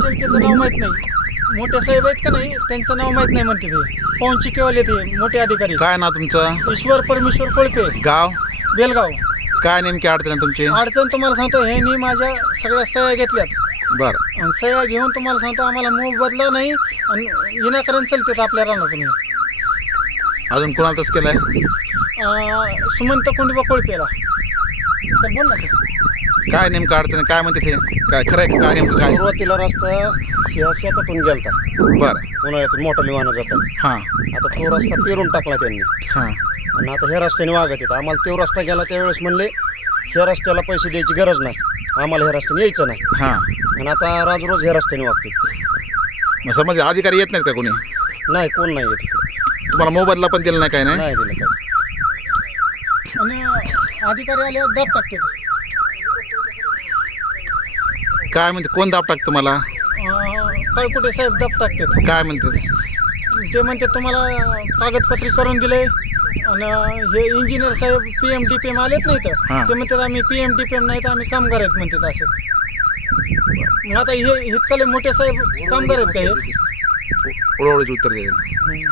शेळकेचं नाव माहीत नाही. मोठे साहेब आहेत का नाही त्यांचं नाव माहीत नाही म्हणते ते. पवनची केवळ येते मोठे अधिकारी काय नाव तुमचं? ईश्वर परमेश्वर कोळपे. गाव? बेलगाव. काय नेमकी अडचण आहे तुमची? अडचण तुम्हाला सांगतो ह्यांनी माझ्या सगळ्या सह्या घेतल्यात. बरं. आणि सह्या घेऊन तुम्हाला सांगतो आम्हाला मोबदला नाही आणि विनाकारण चालतात आपल्या रानातून हे. अजून कोणाला तसं केलंय? अं, सुमंत कोंडीबा कोळपेला. सर बोल ना तू. काय नेमकं अडचण आहे? काय म्हणते ते? काय खरं आहे का? काय नेमकं काय? सुरुवातीला रस्ता ह्या शेतातून गेलता. बरं. उन्हाळ्यातून मोठा लिवाना जातात. हां. आता तो रस्ता पेरून टाकला त्यांनी. हां. आणि आता ह्या रस्त्याने वागत येत आम्हाला तो रस्ता गेला त्यावेळेस म्हणले ह्या रस्त्याला पैसे द्यायची गरज नाही. आम्हाला ह्या रस्त्याने यायचं नाही. हां. आणि आता राज रोज ह्या रस्त्याने वागते मग समज अधिकारी येत नाहीत का कोणी? नाही कोण नाही येत इकडे. तुम्हाला मोबदला पण दिला नाही काय नाही? नाही दिलं काही. आणि अधिकारी आल्यावर दाब टाकते काय म्हणते कोण दाब टाकतं तुम्हाला? काळकुटे साहेब दाब टाकतात काय म्हणते? ते? म्हणते तुम्हाला कागदपत्री करून दिले. आणि हे इंजिनियर साहेब P M D P M आलेत नाही तर हां. ते म्हणतात आम्ही P M D P M नाही तर आम्ही कामगार आहेत म्हणतात असं. मग आता हे इतकाले मोठे साहेब कामगार आहेत का हे ओळवळीचे उत्तर दे हं.